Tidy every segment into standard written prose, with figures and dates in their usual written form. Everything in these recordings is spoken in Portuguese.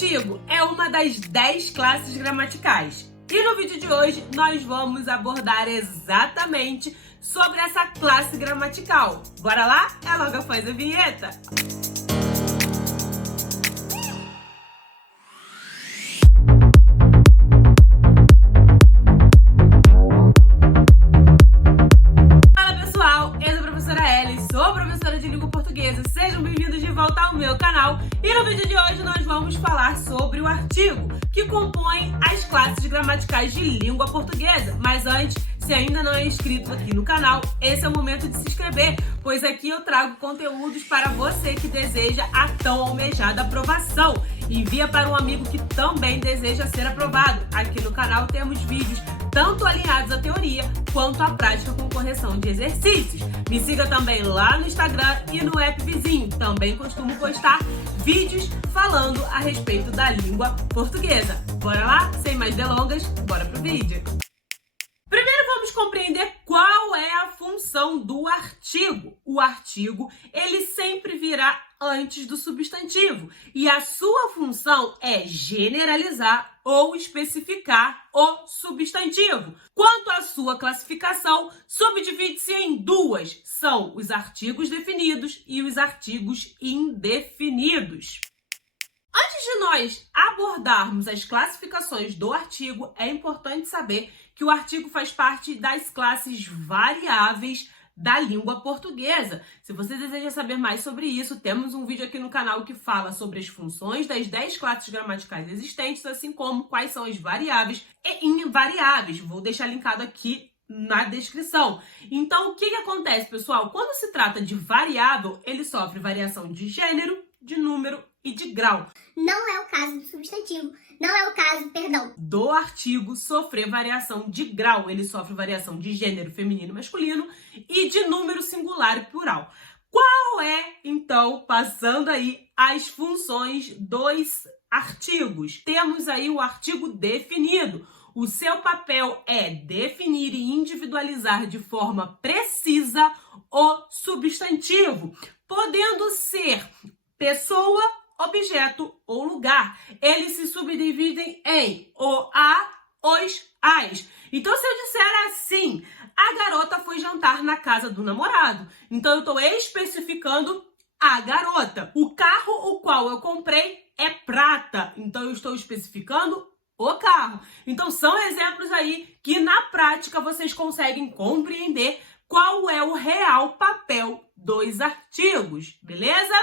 artigo é uma das 10 classes gramaticais. E no vídeo de hoje nós vamos abordar exatamente sobre essa classe gramatical. Bora lá? É logo após a vinheta. Fala pessoal, eu sou a professora Ellie, sou professora de língua portuguesa. Sejam bem-vindos de volta ao meu canal. E no vídeo de hoje nós vamos falar sobre o artigo, que compõe as classes gramaticais de língua portuguesa. Mas antes, se ainda não é inscrito aqui no canal, esse é o momento de se inscrever, pois aqui eu trago conteúdos para você que deseja a tão almejada aprovação. Envia para um amigo que também deseja ser aprovado. Aqui no canal temos vídeos tanto alinhados à teoria quanto à prática com correção de exercícios. Me siga também lá no Instagram e no app vizinho. Também costumo postar vídeos falando a respeito da língua portuguesa. Bora lá? Sem mais delongas, bora pro vídeo. Primeiro vamos compreender qual é a função do artigo. O artigo, ele sempre virá antes do substantivo e a sua função é generalizar ou especificar o substantivo. Quanto à sua classificação, subdivide-se em duas. São os artigos definidos e os artigos indefinidos. Antes de nós abordarmos as classificações do artigo, é importante saber que o artigo faz parte das classes variáveis da língua portuguesa. Se você deseja saber mais sobre isso, temos um vídeo aqui no canal que fala sobre as funções das 10 classes gramaticais existentes, assim como quais são as variáveis e invariáveis. Vou deixar linkado aqui na descrição. Então, o que acontece, pessoal? Quando se trata de variável, ele sofre variação de gênero, de número e de grau. Não é o caso do substantivo. Não é o caso, perdão, do artigo sofrer variação de grau. Ele sofre variação de gênero feminino e masculino e de número singular e plural. Qual é, então, passando aí as funções dos artigos? Temos aí o artigo definido. O seu papel é definir e individualizar de forma precisa o substantivo, podendo ser pessoa, objeto ou lugar. Eles se subdividem em o, a, os, as. Então, se eu disser assim, a garota foi jantar na casa do namorado, então eu estou especificando a garota. O carro o qual eu comprei é prata, então eu estou especificando o carro. Então, são exemplos aí que na prática vocês conseguem compreender qual é o real papel dos artigos, beleza?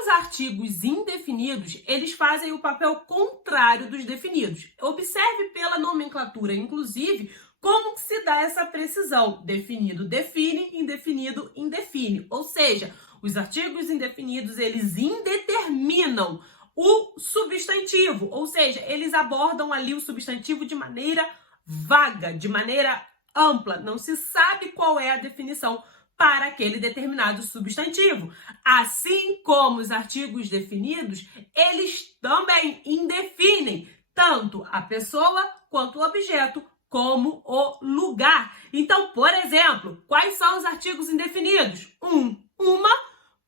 Os artigos indefinidos, eles fazem o papel contrário dos definidos. Observe pela nomenclatura, inclusive, como que se dá essa precisão. Definido, define, indefinido, indefine. Ou seja, os artigos indefinidos, eles indeterminam o substantivo. Ou seja, eles abordam ali o substantivo de maneira vaga, de maneira ampla. Não se sabe qual é a definição para aquele determinado substantivo. Assim como os artigos definidos, eles também indefinem tanto a pessoa quanto o objeto, como o lugar. Então, por exemplo, quais são os artigos indefinidos? Uma,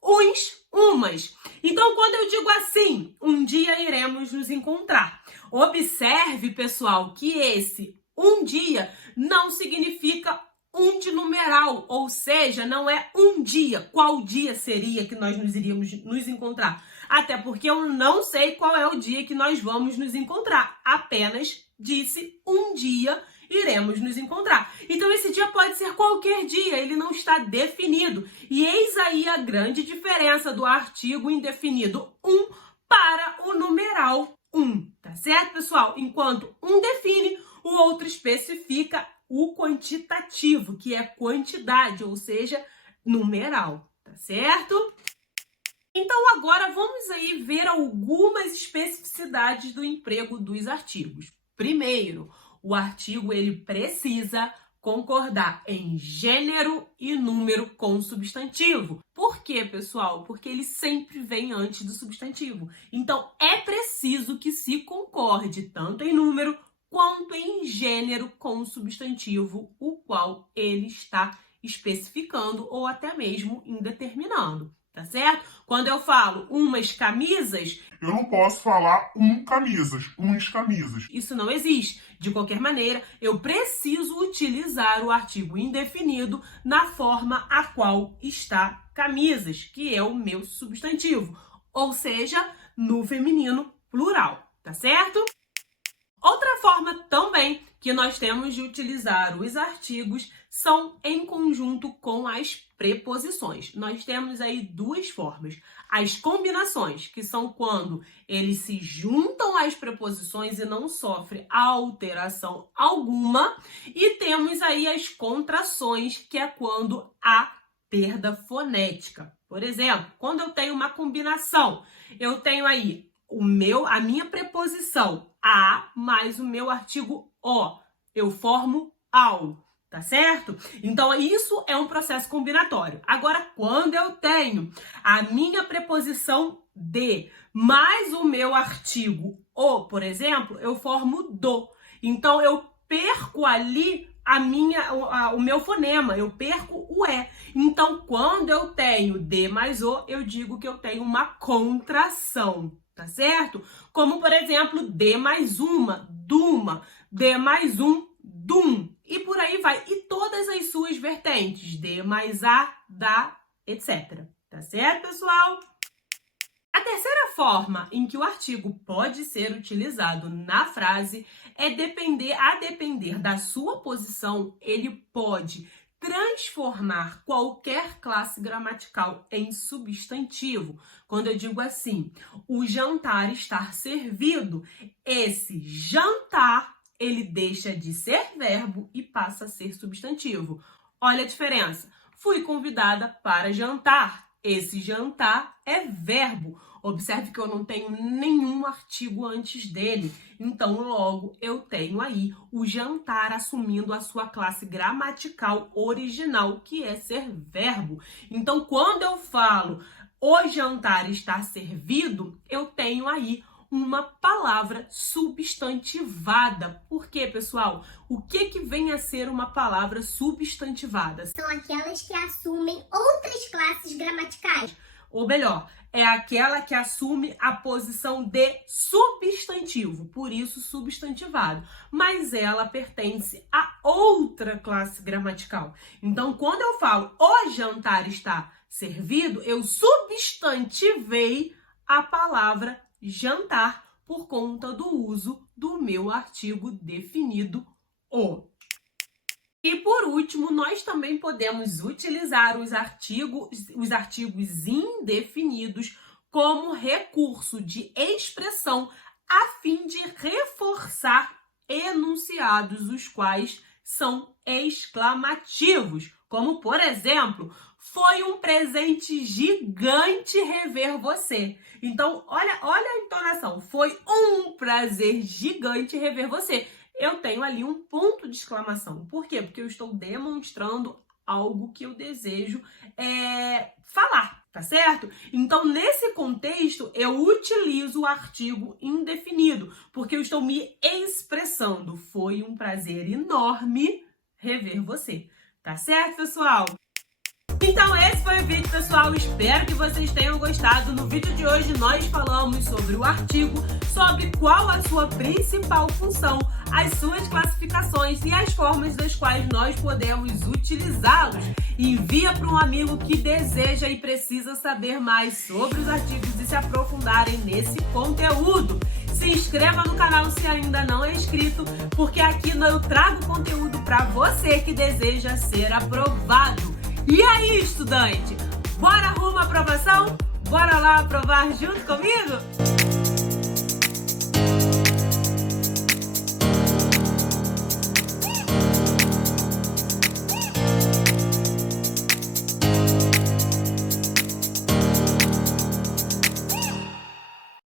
uns, umas. Então, quando eu digo assim, um dia iremos nos encontrar. Observe, pessoal, que esse um dia não significa um de numeral, ou seja, não é um dia. Qual dia seria que nós iríamos nos encontrar? Até porque eu não sei qual é o dia que nós vamos nos encontrar. Apenas disse um dia iremos nos encontrar. Então esse dia pode ser qualquer dia, ele não está definido. E eis aí a grande diferença do artigo indefinido para o numeral tá certo, pessoal? Enquanto um define, o outro especifica o quantitativo, que é quantidade, ou seja, numeral, tá certo? Então agora vamos aí ver algumas especificidades do emprego dos artigos. Primeiro, o artigo ele precisa concordar em gênero e número com o substantivo. Por quê, pessoal? Porque ele sempre vem antes do substantivo. Então é preciso que se concorde tanto em número quanto em gênero com o substantivo, o qual ele está especificando ou até mesmo indeterminando, tá certo? Quando eu falo umas camisas, eu não posso falar camisas, uns camisas. isso não existe. De qualquer maneira, eu preciso utilizar o artigo indefinido na forma a qual está camisas, que é o meu substantivo, ou seja, no feminino plural, tá certo? Outra forma também que nós temos de utilizar os artigos são em conjunto com as preposições. Nós temos aí duas formas. As combinações, que são quando eles se juntam às preposições e não sofrem alteração alguma. E temos aí as contrações, que é quando há perda fonética. Por exemplo, quando eu tenho uma combinação, eu tenho aí a minha preposição a mais o meu artigo o. Eu formo ao, tá certo? Então, isso é um processo combinatório. Agora, quando eu tenho a minha preposição de mais o meu artigo o, por exemplo, eu formo do. Então, eu perco ali o meu fonema, eu perco o E. Então, quando eu tenho de mais o, eu digo que eu tenho uma contração, tá certo? Como, por exemplo, de mais uma, duma, de mais um, dum. E por aí vai. E todas as suas vertentes, de mais a, da, etc. Tá certo, pessoal? A terceira forma em que o artigo pode ser utilizado na frase é a depender da sua posição, ele pode transformar qualquer classe gramatical em substantivo. Quando eu digo assim, o jantar está servido, esse jantar, ele deixa de ser verbo e passa a ser substantivo. Olha a diferença. Fui convidada para jantar. Esse jantar é verbo. Observe que eu não tenho nenhum artigo antes dele. Então, logo, eu tenho aí o jantar assumindo a sua classe gramatical original, que é ser verbo. Então, quando eu falo o jantar está servido, eu tenho aí uma palavra substantivada. Por quê, pessoal? O que vem a ser uma palavra substantivada? São aquelas que assumem outras classes gramaticais. Ou melhor, é aquela que assume a posição de substantivo, por isso substantivado. Mas ela pertence a outra classe gramatical. Então, quando eu falo o jantar está servido, eu substantivei a palavra jantar por conta do uso do meu artigo definido o. E por último, nós também podemos utilizar os artigos indefinidos como recurso de expressão a fim de reforçar enunciados os quais são exclamativos, como por exemplo, foi um presente gigante rever você. Então, olha a entonação, foi um prazer gigante rever você. Eu tenho ali um ponto de exclamação. Por quê? Porque eu estou demonstrando algo que eu desejo falar, tá certo? Então, nesse contexto, eu utilizo o artigo indefinido, porque eu estou me expressando. Foi um prazer enorme rever você. Tá certo, pessoal? Então, esse foi o vídeo, pessoal. Espero que vocês tenham gostado. No vídeo de hoje, nós falamos sobre o artigo, sobre qual a sua principal função, as suas classificações e as formas das quais nós podemos utilizá-los. Envia para um amigo que deseja e precisa saber mais sobre os artigos e se aprofundarem nesse conteúdo. Se inscreva no canal se ainda não é inscrito, porque aqui eu trago conteúdo para você que deseja ser aprovado. E aí, estudante? Bora rumo à aprovação? Bora lá aprovar junto comigo?